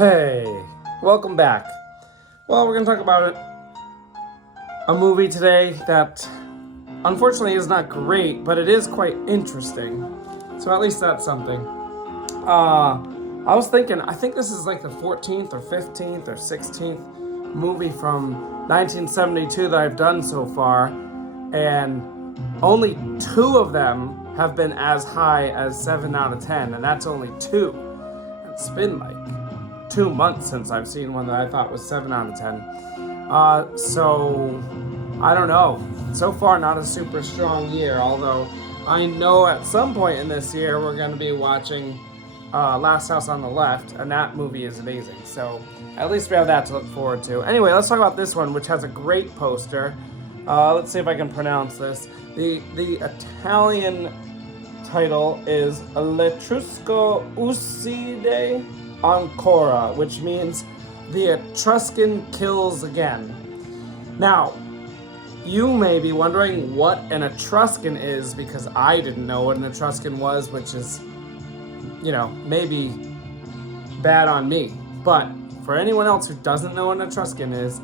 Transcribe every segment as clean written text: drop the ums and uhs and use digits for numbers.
Hey, welcome back. Well, we're going to talk about a movie today that unfortunately is not great, but it is quite interesting. So at least that's something. I was thinking, I think this is like the 14th or 15th or 16th movie from 1972 that I've done so far, and only 2 of them have been as high as 7 out of 10, and that's only 2. It's been like 2 months since I've seen one that I thought was 7 out of 10. So I don't know. So far, not a super strong year, although I know at some point in this year we're going to be watching Last House on the Left, and that movie is amazing. So at least we have that to look forward to. Anyway, let's talk about this one, which has a great poster. Let's see if I can pronounce this. The Italian title is Etruscan uccide ancora, which means the Etruscan Kills Again. Now, you may be wondering what an Etruscan is, because I didn't know what an Etruscan was, which is, maybe bad on me. But for anyone else who doesn't know what an Etruscan is,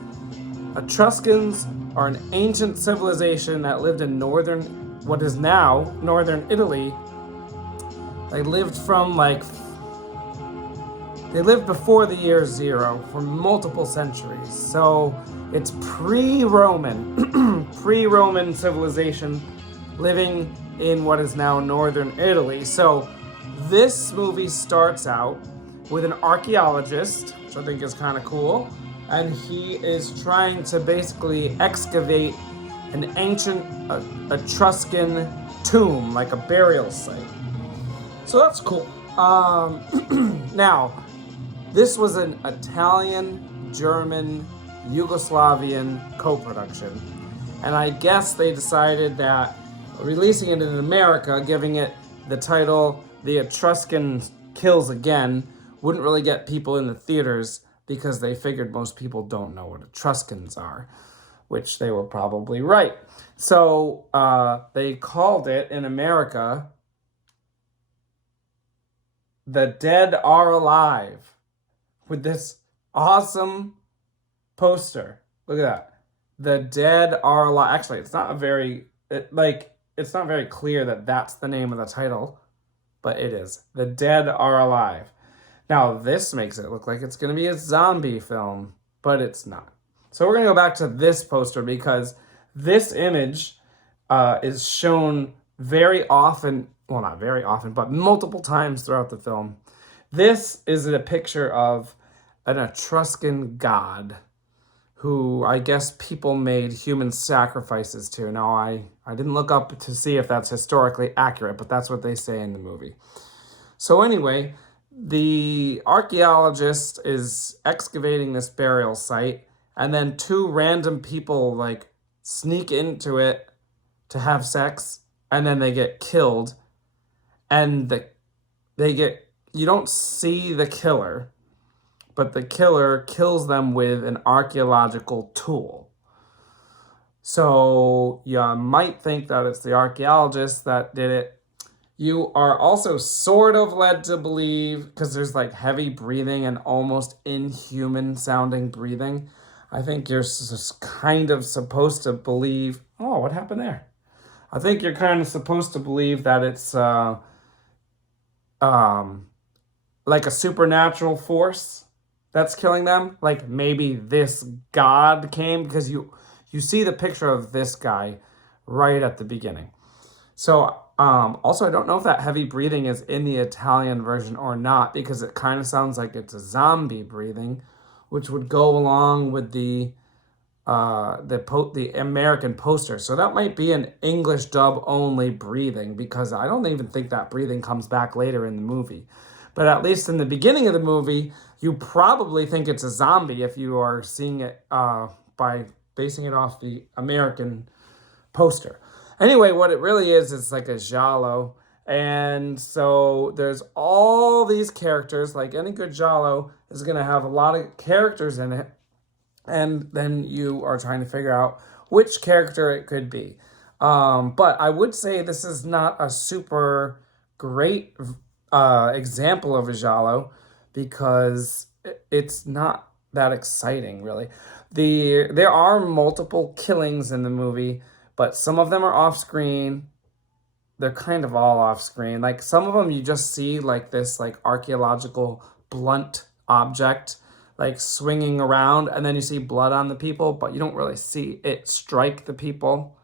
Etruscans are an ancient civilization that lived in what is now northern Italy. They lived before the year 0 for multiple centuries. So it's pre-Roman, pre-Roman civilization living in what is now northern Italy. So this movie starts out with an archaeologist, which I think is kind of cool, and he is trying to basically excavate an ancient Etruscan tomb, like a burial site. So that's cool. Now, this was an Italian, German, Yugoslavian co-production. And I guess they decided that releasing it in America, giving it the title The Etruscan Kills Again, wouldn't really get people in the theaters because they figured most people don't know what Etruscans are, which they were probably right. So they called it in America The Dead Are Alive, with this awesome poster. Look at that. The Dead Are Alive. Actually, it's not very clear that that's the name of the title, but it is. The Dead Are Alive. Now, this makes it look like it's going to be a zombie film, but it's not. So we're going to go back to this poster because this image is shown very often, well, not very often, but multiple times throughout the film. This is a picture of an Etruscan god who I guess people made human sacrifices to. Now, I didn't look up to see if that's historically accurate, but that's what they say in the movie. So anyway, the archaeologist is excavating this burial site, and then 2 random people sneak into it to have sex, and then they get killed, and you don't see the killer, but the killer kills them with an archaeological tool. So you might think that it's the archaeologist that did it. You are also sort of led to believe, because there's heavy breathing and almost inhuman sounding breathing. I think you're just kind of supposed to believe, oh, what happened there? I think you're kind of supposed to believe that it's like a supernatural force that's killing them. Like maybe this god came, because you see the picture of this guy right at the beginning. So also, I don't know if that heavy breathing is in the Italian version or not, because it kind of sounds like it's a zombie breathing, which would go along with the American poster. So that might be an English dub only breathing, because I don't even think that breathing comes back later in the movie. But at least in the beginning of the movie, you probably think it's a zombie if you are seeing it by basing it off the American poster. Anyway, what it really is like a giallo. And so there's all these characters. Like any good giallo is going to have a lot of characters in it. And then you are trying to figure out which character it could be. But I would say this is not a super great example of a giallo, because it's not that exciting, really. There are multiple killings in the movie, but some of them are off screen. They're kind of all off screen. Like some of them you just see like this like archaeological blunt object like swinging around, and then you see blood on the people, but you don't really see it strike the people.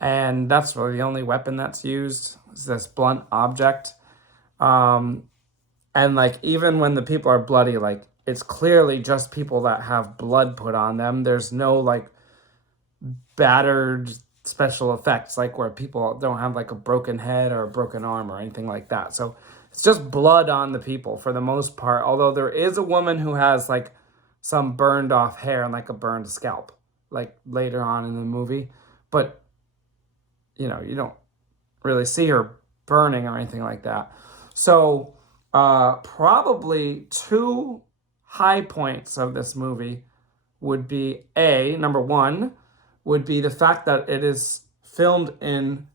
And that's really the only weapon that's used is this blunt object. Um, and like even when the people are bloody, like it's clearly just people that have blood put on them. There's no like battered special effects like where people don't have like a broken head or a broken arm or anything like that. So it's just blood on the people for the most part, although there is a woman who has like some burned off hair and like a burned scalp like later on in the movie, but you don't really see her burning or anything like that. So probably two high points of this movie would be number one would be the fact that it is filmed in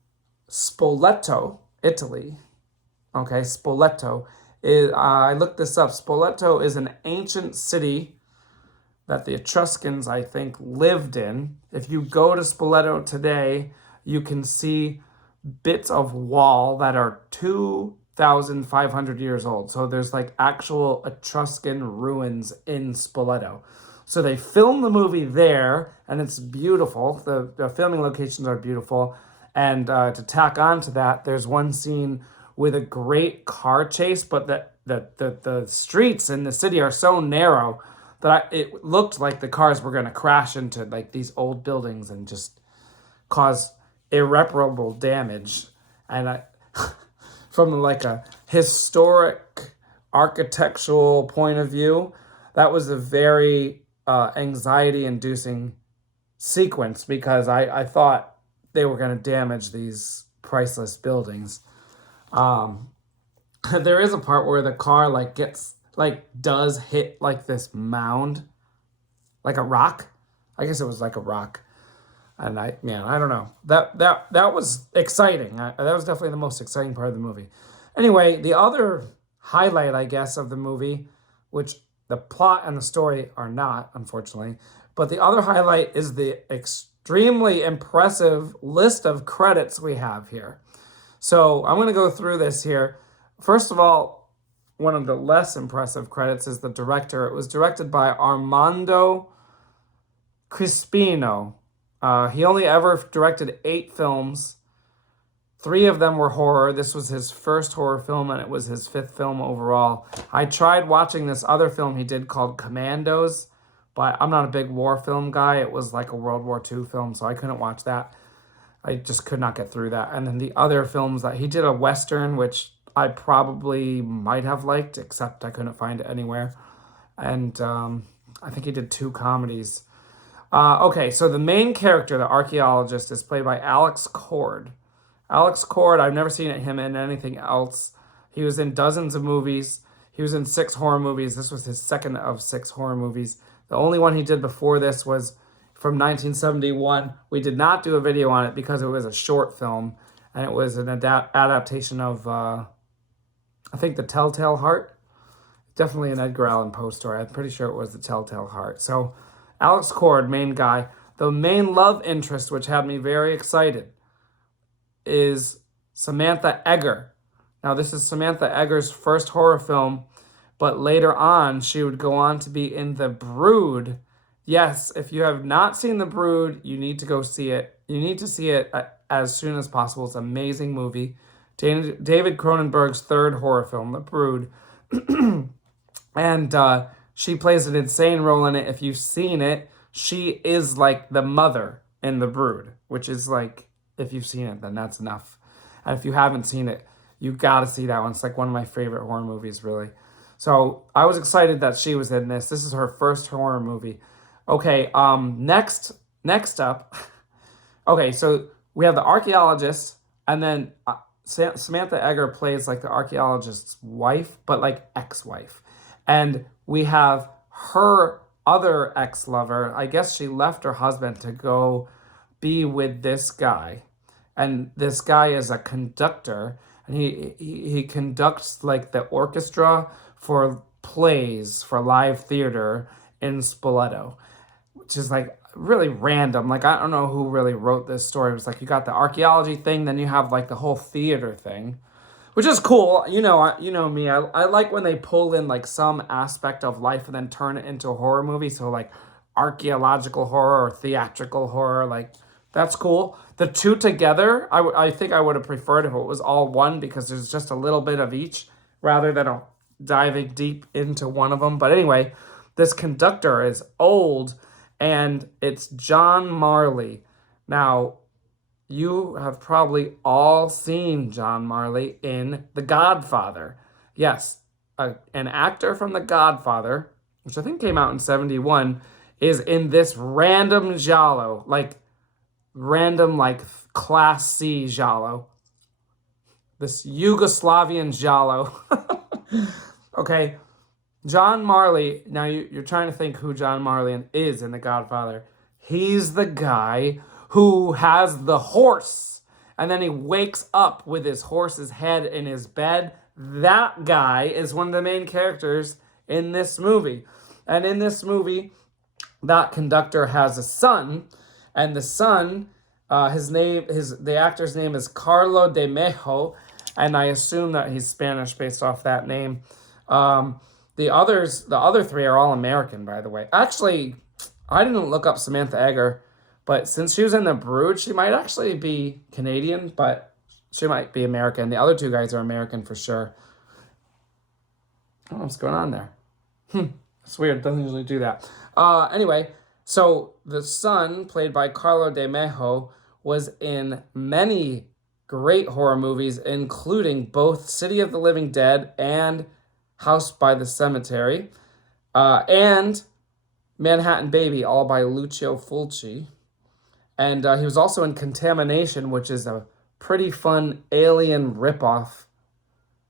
Spoleto, Italy. Okay, Spoleto. I looked this up. Spoleto is an ancient city that the Etruscans, I think, lived in. If you go to Spoleto today, you can see bits of wall that are 2,500 years old. So there's like actual Etruscan ruins in Spoleto. So they filmed the movie there, and it's beautiful. The filming locations are beautiful. And to tack on to that, there's one scene with a great car chase, but the streets in the city are so narrow that it looked like the cars were going to crash into like these old buildings and just cause irreparable damage. And from like a historic architectural point of view, that was a very anxiety-inducing sequence because I thought they were going to damage these priceless buildings. There is a part where the car does hit like this mound, like a rock. I guess it was like a rock, and I don't know. That was exciting. That was definitely the most exciting part of the movie. Anyway, the other highlight, I guess, of the movie, which the plot and the story are not, unfortunately, but the other highlight is the extremely impressive list of credits we have here. So I'm going to go through this here. First of all, one of the less impressive credits is the director. It was directed by Armando Crispino. He only ever directed 8 films. 3 of them were horror. This was his first horror film, and it was his 5th film overall. I tried watching this other film he did called Commandos, but I'm not a big war film guy. It was like a World War II film, so I couldn't watch that. I just could not get through that. And then the other films that he did, a Western, which I probably might have liked, except I couldn't find it anywhere. And I think he did 2 comedies. Okay, so the main character, the archaeologist, is played by Alex Cord. Alex Cord, I've never seen him in anything else. He was in dozens of movies. He was in 6 horror movies. This was his second of 6 horror movies. The only one he did before this was from 1971. We did not do a video on it because it was a short film, and it was an adaptation of, I think, The Telltale Heart. Definitely an Edgar Allan Poe story. I'm pretty sure it was The Telltale Heart. So Alex Cord, main guy. The main love interest, which had me very excited, is Samantha Eggar. Now, this is Samantha Eggar's first horror film, but later on, she would go on to be in The Brood. Yes, if you have not seen The Brood, you need to go see it. You need to see it as soon as possible. It's an amazing movie. David Cronenberg's 3rd horror film, The Brood. And she plays an insane role in it. If you've seen it, she is like the mother in The Brood, which is like, if you've seen it, then that's enough. And if you haven't seen it, you got to see that one. It's like one of my favorite horror movies, really. So I was excited that she was in this. This is her first horror movie. Okay, next up. Okay, so we have the archaeologist, and then Samantha Eggar plays like the archaeologist's wife, but like ex-wife. And we have her other ex-lover. I guess she left her husband to go be with this guy. And this guy is a conductor, and he conducts like the orchestra for plays for live theater in Spoleto, which is like really random. Like, I don't know who really wrote this story. It was like you got the archaeology thing, then you have like the whole theater thing, which is cool. You know me. I like when they pull in like some aspect of life and then turn it into a horror movie. So like archaeological horror or theatrical horror, like that's cool. The two together, I think I would have preferred if it was all one, because there's just a little bit of each rather than diving deep into one of them. But anyway, this conductor is old, and it's John Marley. Now, you have probably all seen John Marley in The Godfather. Yes, an actor from The Godfather, which I think came out in 1971, is in this random giallo, like Class C giallo. This Yugoslavian giallo. Okay, John Marley, now you're trying to think who John Marley is in The Godfather. He's the guy who has the horse, and then he wakes up with his horse's head in his bed. That guy is one of the main characters in this movie. And in this movie, that conductor has a son, and the son, the actor's name is Carlo de Mejo, and I assume that he's Spanish based off that name. The other three are all American, by the way. Actually, I didn't look up Samantha Eggar, but since she was in The Brood, she might actually be Canadian, but she might be American. The other two guys are American for sure. I don't know what's going on there. It's weird. It doesn't usually do that. Anyway, so the son, played by Carlo de Mejo, was in many great horror movies, including both City of the Living Dead and House by the Cemetery, and Manhattan Baby, all by Lucio Fulci. And he was also in Contamination, which is a pretty fun alien ripoff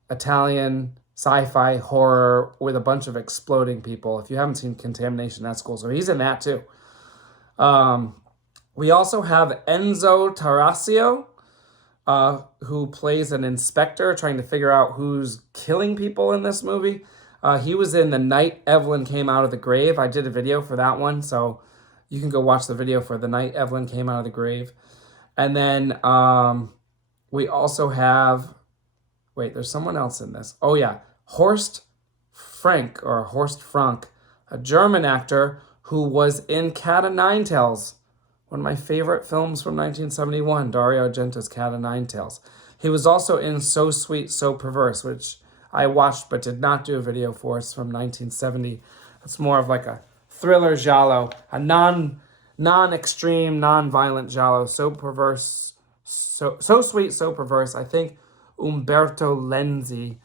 Italian sci-fi horror with a bunch of exploding people. If you haven't seen Contamination, that's cool. So he's in that too. We also have Enzo Tarasio, who plays an inspector trying to figure out who's killing people in this movie. He was in The Night Evelyn Came Out of the Grave. I did a video for that one, so you can go watch the video for The Night Evelyn Came Out of the Grave. And then we also have, there's someone else in this. Oh yeah, Horst Frank, a German actor who was in Cat o' Nine Tails, one of my favorite films from 1971, Dario Argento's Cat o' Nine Tails. He was also in So Sweet, So Perverse, which I watched but did not do a video for. It's from 1970. It's more of like a thriller giallo, a non-extreme, non-violent giallo. So Perverse, so Sweet, So Perverse. I think Umberto Lenzi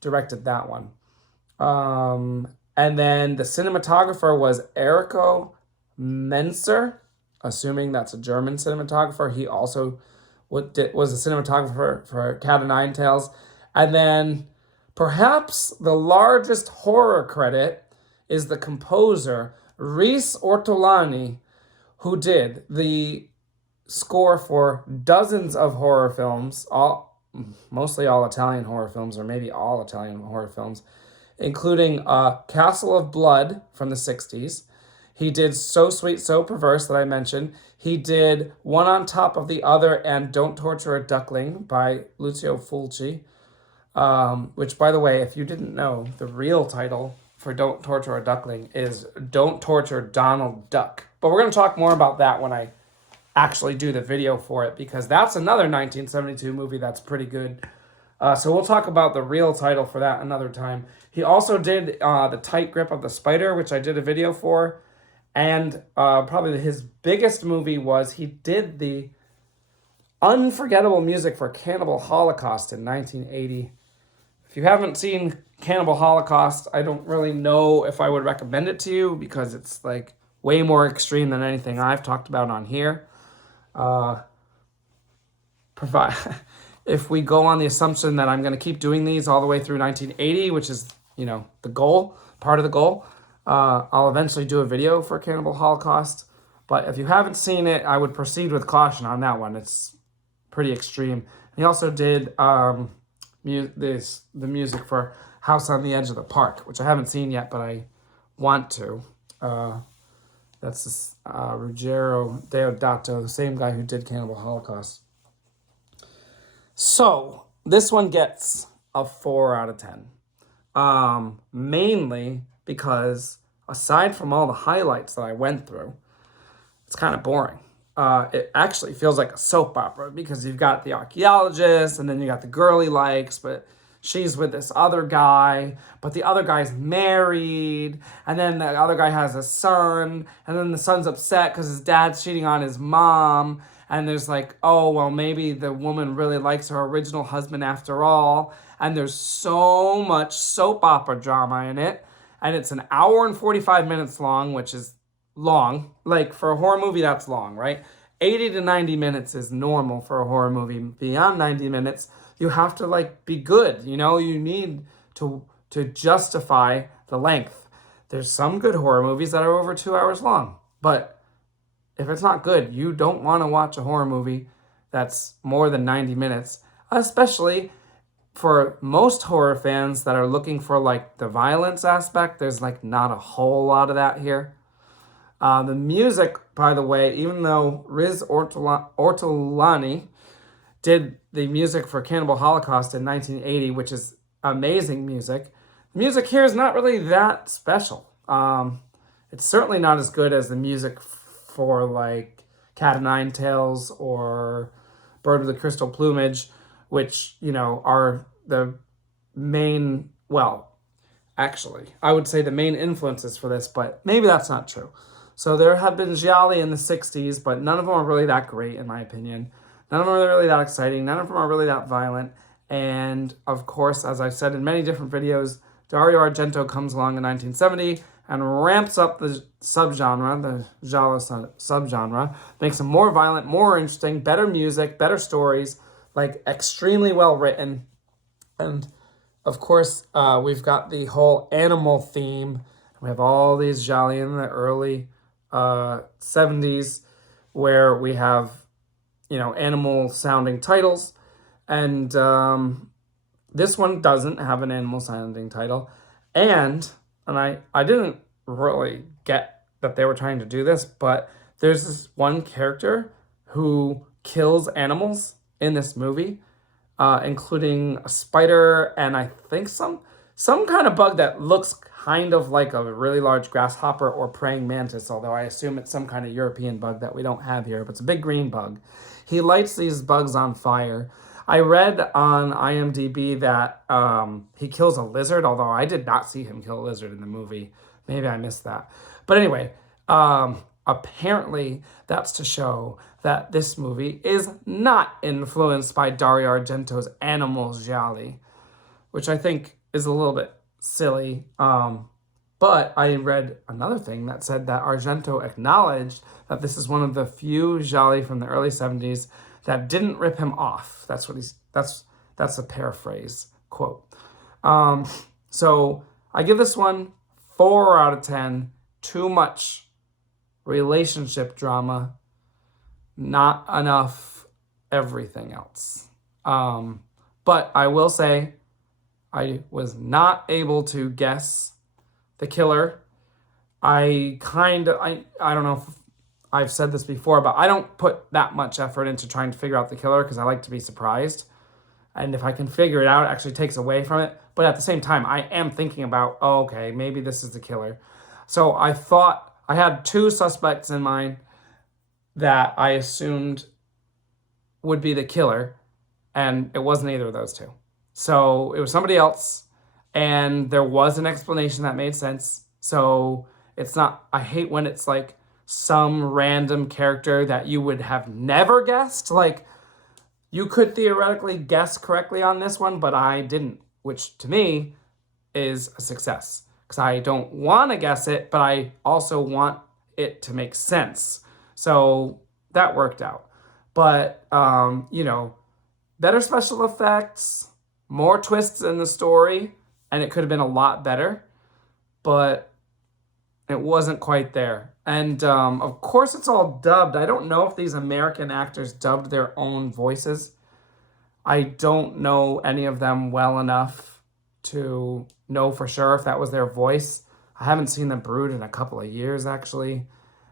directed that one. And then the cinematographer was Errico Menser, assuming that's a German cinematographer. He also was a cinematographer for Cat o' Nine Tails. And then perhaps the largest horror credit is the composer, Reese Ortolani, who did the score for dozens of horror films, mostly all Italian horror films, or maybe all Italian horror films, including Castle of Blood from the 60s. He did So Sweet, So Perverse that I mentioned. He did One on Top of the Other and Don't Torture a Duckling by Lucio Fulci, which, by the way, if you didn't know, the real title for Don't Torture a Duckling is Don't Torture Donald Duck. But we're going to talk more about that when I actually do the video for it, because that's another 1972 movie that's pretty good. So we'll talk about the real title for that another time. He also did The Tight Grip of the Spider, which I did a video for. And probably his biggest movie was he did the unforgettable music for Cannibal Holocaust in 1980. If you haven't seen Cannibal Holocaust, I don't really know if I would recommend it to you, because it's like way more extreme than anything I've talked about on here. If we go on the assumption that I'm going to keep doing these all the way through 1980, which is, the goal, part of the goal, I'll eventually do a video for Cannibal Holocaust. But if you haven't seen it, I would proceed with caution on that one. It's pretty extreme. He also did the music for House on the Edge of the Park, which I haven't seen yet, but I want to. That's Ruggero Deodato, the same guy who did Cannibal Holocaust. So this one gets a 4 out of 10. Mainly because aside from all the highlights that I went through, it's kind of boring. It actually feels like a soap opera because you've got the archaeologist and then you got the girl he likes, but she's with this other guy, but the other guy's married, and then the other guy has a son, and then the son's upset because his dad's cheating on his mom, and there's like, oh, well, maybe the woman really likes her original husband after all, and there's so much soap opera drama in it, and it's an hour and 45 minutes long, which is long. Like, for a horror movie, that's long, right? 80 to 90 minutes is normal for a horror movie. Beyond 90 minutes, you have to, like, be good. You know, you need to justify the length. There's some good horror movies that are over 2 hours long, but if it's not good, you don't want to watch a horror movie that's more than 90 minutes, especially for most horror fans that are looking for, like, the violence aspect. There's, like, not a whole lot of that here. The music, by the way, even though Riz Ortolani did the music for Cannibal Holocaust in 1980, which is amazing music, the music here is not really that special. It's certainly not as good as the music for, like, Cat o' Nine Tails or Bird of the Crystal Plumage, which, you know, are the main, well, actually, I would say the main influences for this, but maybe that's not true. So there have been gialli in the 60s, but none of them are really that great, in my opinion. None of them are really that exciting. None of them are really that violent. And, of course, as I've said in many different videos, Dario Argento comes along in 1970 and ramps up the subgenre, the giallo subgenre, makes them more violent, more interesting, better music, better stories, like, extremely well written. And, of course, we've got the whole animal theme. We have all these gialli in the early 70s where we have, you know, animal-sounding titles. And this one doesn't have an animal-sounding title. And I didn't really get that they were trying to do this, but there's this one character who kills animals in this movie, including a spider and I think some kind of bug that looks kind of like a really large grasshopper or praying mantis, although I assume it's some kind of European bug that we don't have here, but it's a big green bug. He lights these bugs on fire. I read on IMDb that he kills a lizard, although I did not see him kill a lizard in the movie. Maybe I missed that. But anyway, apparently that's to show that this movie is not influenced by Dario Argento's Animals gialli, which I think is a little bit silly. But I read another thing that said that Argento acknowledged that this is one of the few gialli from the early 70s that didn't rip him off. That's what that's a paraphrase quote. So I give this one 4 out of 10. Too much relationship drama, not enough everything else. But I will say I was not able to guess the killer. I don't know if I've said this before, but I don't put that much effort into trying to figure out the killer because I like to be surprised. And if I can figure it out, it actually takes away from it. But at the same time, I am thinking about, oh, okay, maybe this is the killer. So I thought I had 2 suspects in mind that I assumed would be the killer, and it wasn't either of those 2. So it was somebody else, and there was an explanation that made sense. So it's not, I hate when it's like some random character that you would have never guessed. Like, you could theoretically guess correctly on this one, but I didn't, which to me is a success. Because I don't want to guess it, but I also want it to make sense. So that worked out. But, you know, better special effects, more twists in the story, and it could have been a lot better, but it wasn't quite there. And, of course, it's all dubbed. I don't know if these American actors dubbed their own voices I don't know any of them well enough to know for sure if that was their voice. I haven't seen The Brood in a couple of years, actually.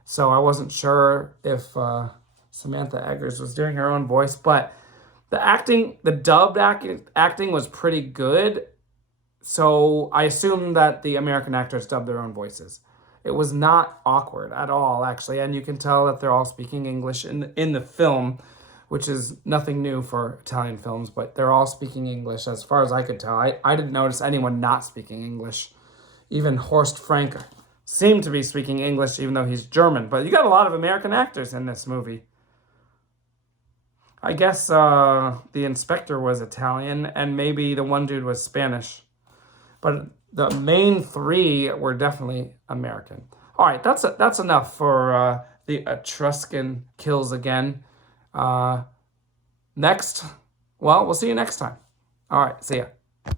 So I wasn't sure if Samantha Eggers was doing her own voice. But the dubbed acting was pretty good. So I assume that the American actors dubbed their own voices. It was not awkward at all, actually. And you can tell that they're all speaking English in the film, which is nothing new for Italian films, but they're all speaking English as far as I could tell. I didn't notice anyone not speaking English. Even Horst Frank seemed to be speaking English, even though he's German. But you got a lot of American actors in this movie. I guess the inspector was Italian, and maybe the one dude was Spanish. But the main three were definitely American. All right, that's enough for the Etruscan Kills Again. Next, well, we'll see you next time. All right, see ya.